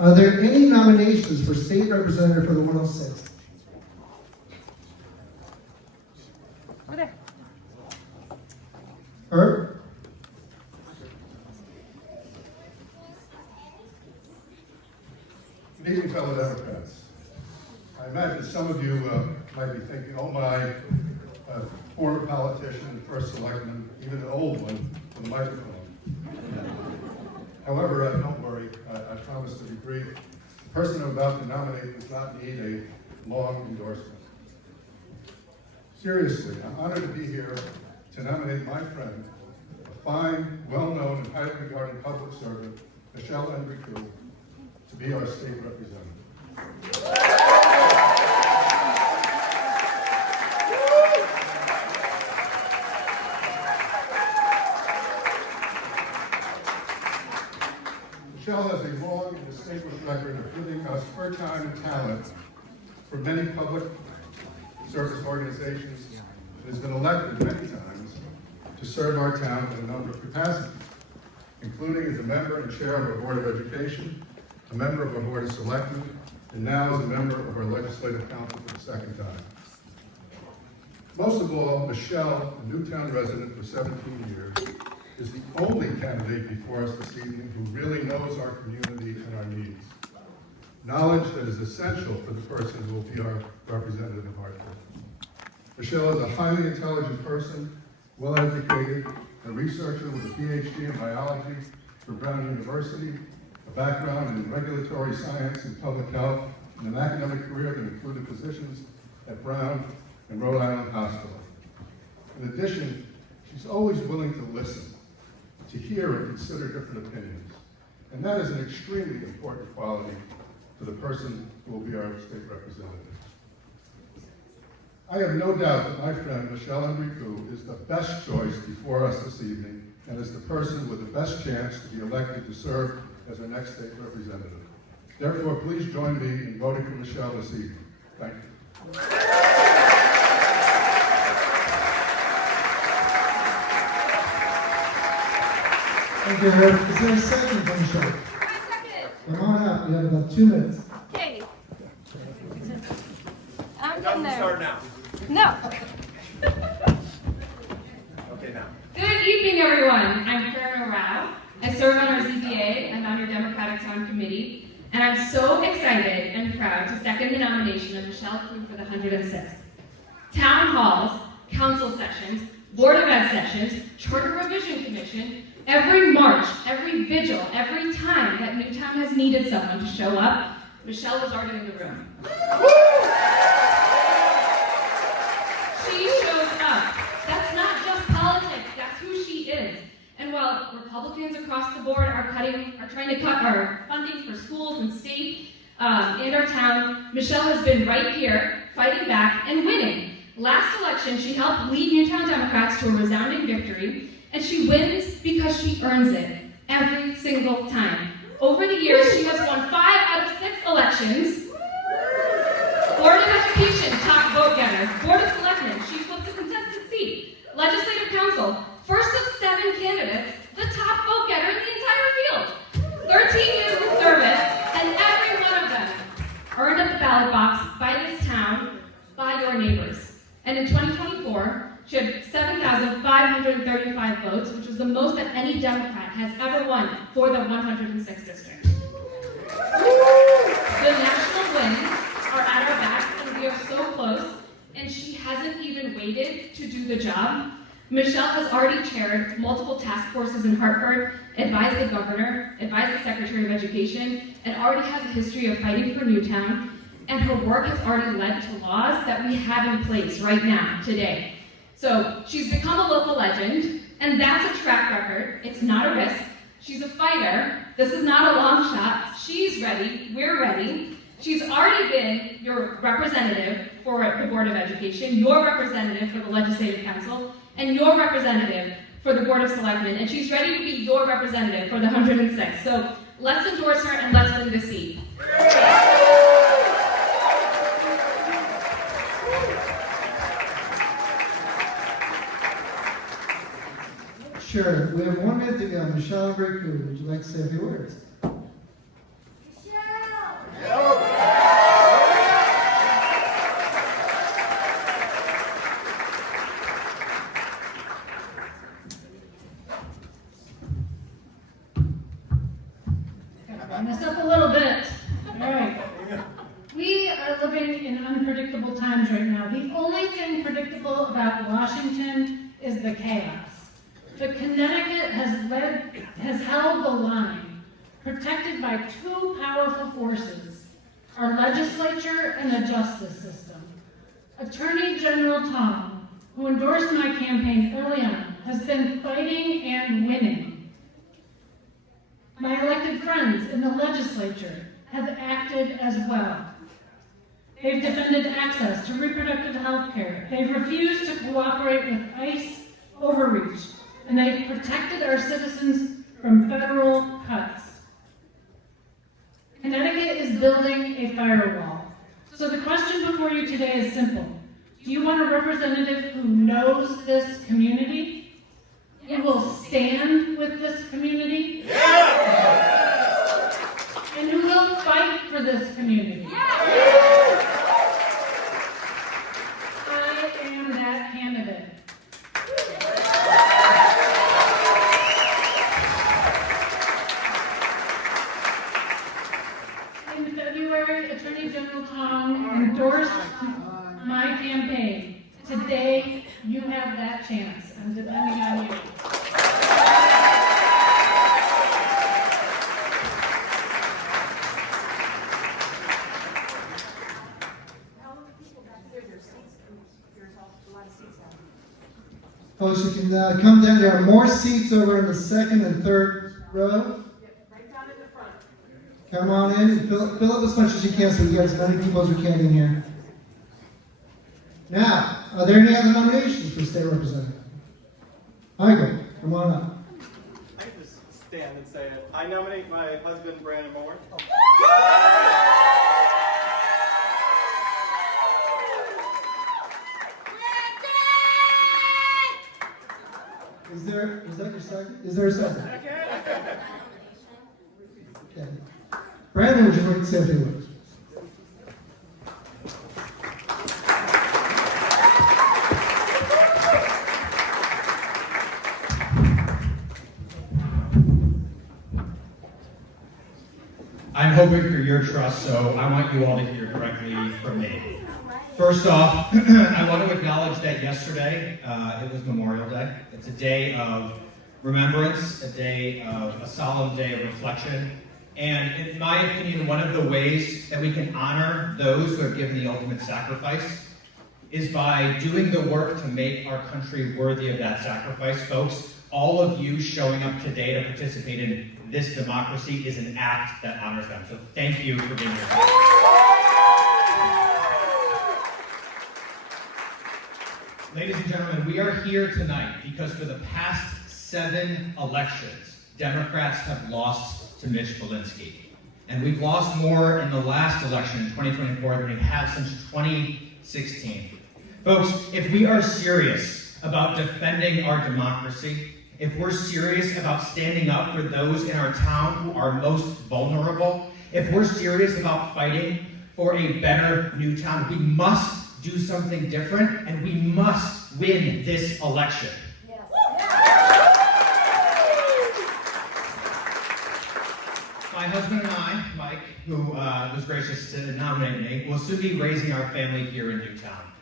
Are there any nominations for state representative for the 106th? Over there. Herb? Good evening, fellow Democrats. I imagine some of you might be thinking, oh my, former politician, first selectman, even an old one, on the microphone. However, don't worry, I promise to be brief. The person I'm about to nominate does not need a long endorsement. Seriously, I'm honored to be here to nominate my friend, a fine, well-known, and highly regarded public servant, Michelle Enrico, to be our state representative. Michelle has a long and distinguished record of giving us her time and talent for many public service organizations and has been elected many times to serve our town in a number of capacities, including as a member and chair of our Board of Education, a member of our Board of Selectmen, and now as a member of our Legislative Council for the second time. Most of all, Michelle, a Newtown resident for 17 years, is the only candidate before us this evening who really knows our community and our needs. Knowledge that is essential for the person who will be our representative in Hartford. Michelle is a highly intelligent person, well-educated, a researcher with a PhD in biology from Brown University, a background in regulatory science and public health, and an academic career that included positions at Brown and Rhode Island Hospital. In addition, she's always willing to listen, to hear and consider different opinions. And that is an extremely important quality for the person who will be our state representative. I have no doubt that my friend Michelle Enrico is the best choice before us this evening and is the person with the best chance to be elected to serve as our next state representative. Therefore, please join me in voting for Michelle this evening. Thank you. Thank you, Herb. Is there a second for Michelle? Second. Come on up. You have about 2 minutes. Okay. I'm getting there. Start now. No. Okay, now. Good evening, everyone. I'm Karen Rao. I serve on our ZBA and on your Democratic Town Committee, and I'm so excited and proud to second the nomination of Michelle Crew for the 106th. Town halls, council sessions, Board of Ed sessions, Charter Revision Commission, every march, every vigil, every time that Newtown has needed someone to show up, Michelle was already in the room. She shows up. That's not just politics, that's who she is. And while Republicans across the board are trying to cut our funding for schools and state and our town, Michelle has been right here, fighting back and winning. Last election, she helped lead Newtown Democrats to a resounding victory, and she wins because she earns it every single time. Over the years, she has won 5 out of 6 elections. Board of Education, top vote getter. Board of Selectmen, she flipped a contested seat. Legislative Council, first of 7 candidates, the top vote getter in the entire field. 13 years of service, and every one of them earned at the ballot box by this town, by your neighbors. And in 2024, she had 7,535 votes, which was the most that any Democrat has ever won for the 106th district. The national wins are at our backs, and we are so close, and she hasn't even waited to do the job. Michelle has already chaired multiple task forces in Hartford, advised the governor, advised the Secretary of Education, and already has a history of fighting for Newtown, and her work has already led to laws that we have in place right now, today. So she's become a local legend, and that's a track record. It's not a risk. She's a fighter. This is not a long shot. She's ready. We're ready. She's already been your representative for the Board of Education, your representative for the Legislative Council, and your representative for the Board of Selectmen, and she's ready to be your representative for the 106th. So let's endorse her and let's win this seat. Sure. We have 1 minute to go. Michelle Enrico, would you like to say a few words? Michelle living in unpredictable times right now. The only thing predictable about Washington is the chaos. But Connecticut has held the line, protected by two powerful forces, our legislature and the justice system. Attorney General Tom, who endorsed my campaign early on, has been fighting and winning. My elected friends in the legislature have acted as well. They've defended access to reproductive health care. They've refused to cooperate with ICE overreach, and they've protected our citizens from federal cuts. Connecticut is building a firewall. So the question before you today is simple. Do you want a representative who knows this community? Who will stand with this community? Yeah! And who will fight for this community? Yeah! I am that candidate. In February, Attorney General Tom endorsed my campaign. Today, you have that chance. I'm depending on you. Folks, you can come down. There are more seats over in the second and third row. Right down in the front. Come on in and fill up as much as you can so we get as many people as we can in here. Now, are there any other nominations for state representative? Michael, come on up. I can just stand and say it. I nominate my husband, Brandon Moore. Is that your second? Is there a second? Okay. Brandon, would you like to say a few words? I'm hoping for your trust, so I want you all to hear directly from me. First off, I want to acknowledge that yesterday, it was Memorial Day. It's a day of remembrance, a solemn day of reflection. And in my opinion, one of the ways that we can honor those who have given the ultimate sacrifice is by doing the work to make our country worthy of that sacrifice. Folks, all of you showing up today to participate in this democracy is an act that honors them. So thank you for being here. Ladies and gentlemen, we are here tonight because for the past 7 elections, Democrats have lost to Mitch Belinsky. And we've lost more in the last election in 2024 than we have since 2016. Folks, if we are serious about defending our democracy, if we're serious about standing up for those in our town who are most vulnerable, if we're serious about fighting for a better Newtown, we must do something different, and we must win this election. Yes. My husband and I, Mike, who was gracious to nominate me, will soon be raising our family here in Newtown.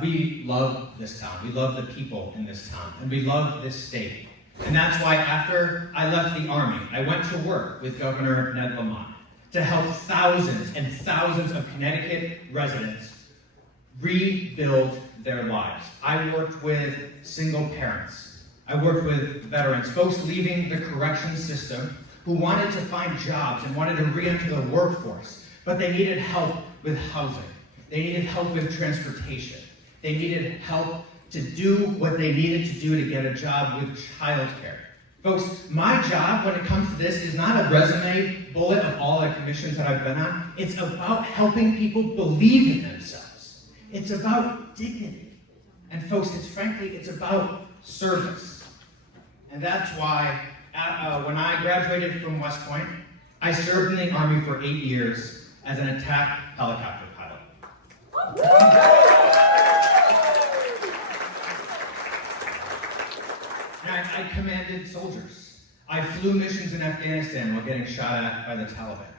We love this town. We love the people in this town, and we love this state. And that's why after I left the Army, I went to work with Governor Ned Lamont to help thousands and thousands of Connecticut residents rebuild their lives. I worked with single parents. I worked with veterans, folks leaving the corrections system who wanted to find jobs and wanted to re-enter the workforce, but they needed help with housing. They needed help with transportation. They needed help to do what they needed to do to get a job with childcare. Folks, my job when it comes to this is not a resume bullet of all the commissions that I've been on. It's about helping people believe in themselves. It's about dignity. And folks, it's about service. And that's why when I graduated from West Point, I served in the Army for 8 years as an attack helicopter pilot. And I commanded soldiers. I flew missions in Afghanistan while getting shot at by the Taliban.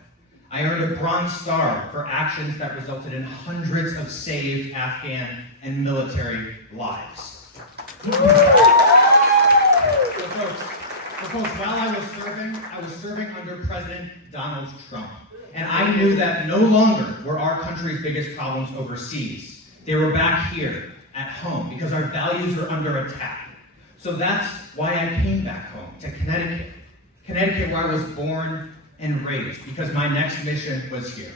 I earned a Bronze Star for actions that resulted in hundreds of saved Afghan and military lives. So folks, while I was serving under President Donald Trump. And I knew that no longer were our country's biggest problems overseas. They were back here, at home, because our values were under attack. So that's why I came back home to Connecticut. Connecticut, where I was born and raised, because my next mission was here.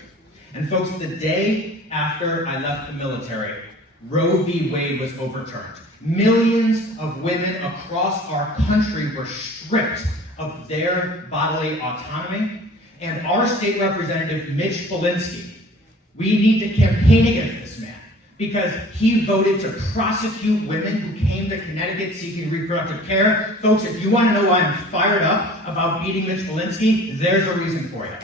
And folks, the day after I left the military, Roe v. Wade was overturned. Millions of women across our country were stripped of their bodily autonomy. And our state representative, Mitch Belinsky, we need to campaign against this man because he voted to prosecute women who came to Connecticut seeking reproductive care. Folks, if you want to know why I'm fired up about beating Mitch Belinsky, there's a reason for you.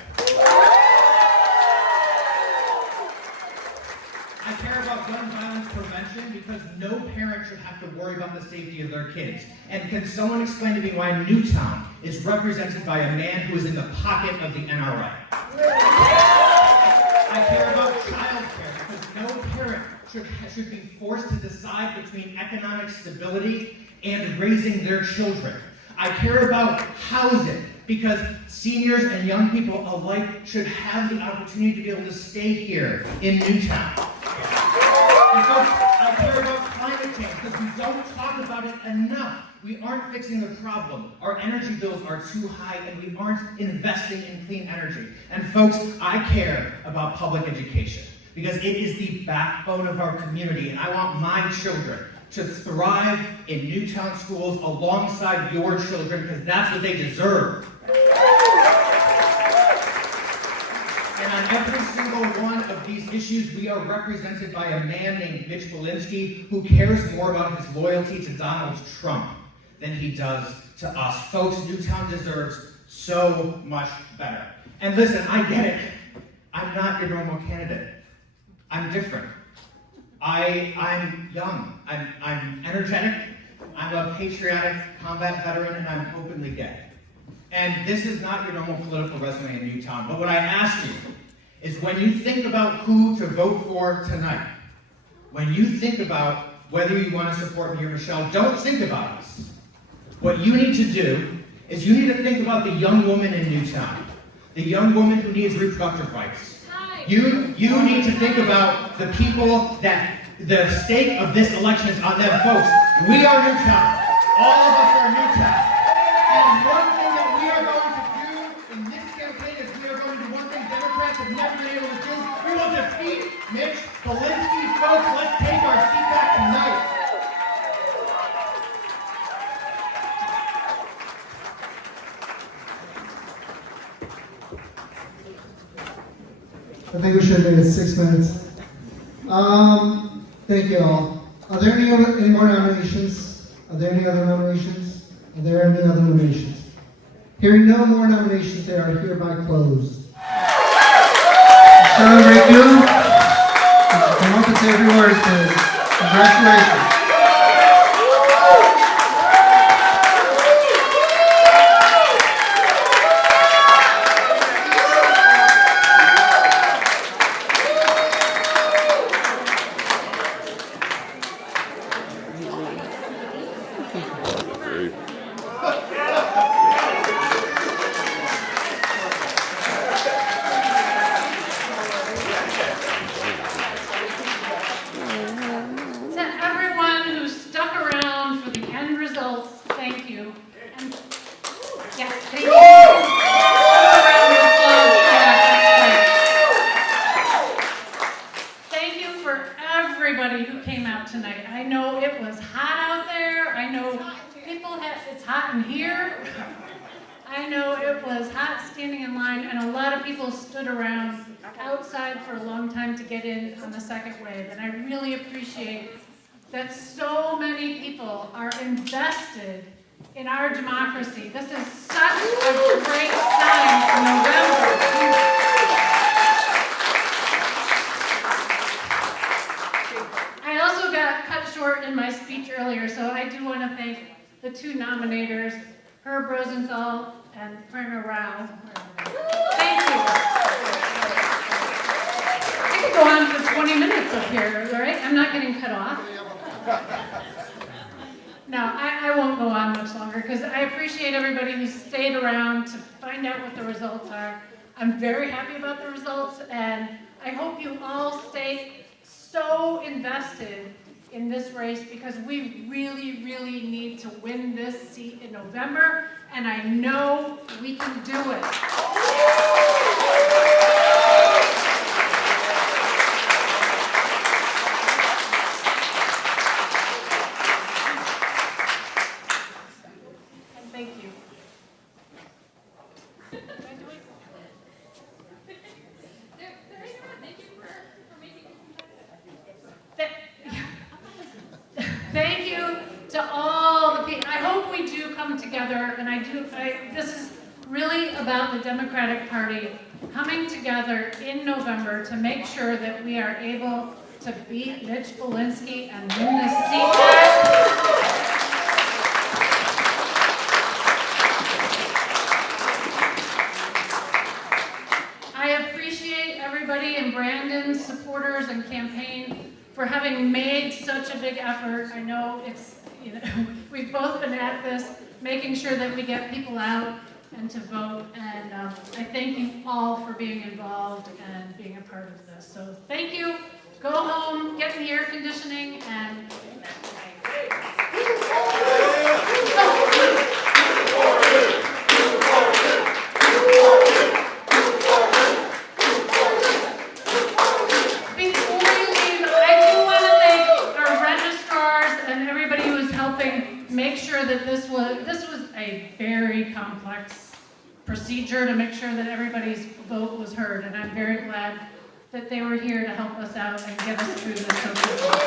I care about gun violence prevention because no parent should have to worry about the safety of their kids. And can someone explain to me why Newtown is represented by a man who is in the pocket of the NRA? I care about child care because no parent should be forced to decide between economic stability and raising their children. I care about housing because seniors and young people alike should have the opportunity to be able to stay here in Newtown. And folks, I care about climate change because we don't talk about it enough. We aren't fixing the problem. Our energy bills are too high and we aren't investing in clean energy. And folks, I care about public education because it is the backbone of our community and I want my children to thrive in Newtown schools alongside your children because that's what they deserve. And on every single one of these issues, we are represented by a man named Mitch Belinsky who cares more about his loyalty to Donald Trump than he does to us. Folks, Newtown deserves so much better. And listen, I get it. I'm not your normal candidate. I'm different. I'm young. I'm energetic. I'm a patriotic combat veteran, and I'm openly gay. And this is not your normal political resume in Newtown. But what I ask you is when you think about who to vote for tonight, when you think about whether you want to support me or Michelle, don't think about us. What you need to do is you need to think about the young woman in Newtown, the young woman who needs reproductive rights. You need to think about the people that the stake of this election is on them, folks. We are Newtown. All of us are Newtown. And one thing that we are going to do in this campaign is we are going to do one thing Democrats have never been able to do. We will defeat Mitch Belinsky, folks. Let's take our seat back tonight. I think we should make it 6 minutes. Thank you all. Are there any more nominations? Are there any other nominations? Are there any other nominations? Hearing no more nominations, they are hereby closed. Michelle, thank you. Come up and say every word, please. Congratulations. For a long time to get in on the second wave, and I really appreciate that so many people are invested in our democracy. This is such a great sign in November. I also got cut short in my speech earlier, so I do want to thank the two nominators, Herb Rosenthal and Prerna Rao. Thank you. here, all right? I'm not getting cut off. No, I won't go on much longer because I appreciate everybody who stayed around to find out what the results are. I'm very happy about the results, and I hope you all stay so invested in this race because we really, really need to win this seat in November, and I know we can do it. And thank you. Thank you to all the people. I hope we do come together, and this is really about the Democratic Party coming together in November to make sure that we are able to beat Mitch Belinsky and win this seat back. I appreciate everybody and Brandon's supporters and campaign for having made such a big effort. I know it's, we've both been at this, making sure that we get people out and to vote, and I thank you all for being involved and being a part of this. So thank you. Go home, get in the air conditioning, and before we leave, I do want to thank our registrars and everybody who was helping make sure that this was a very complex procedure to make sure that everybody's vote was heard, and I'm very glad that they were here to help us out and get us through this.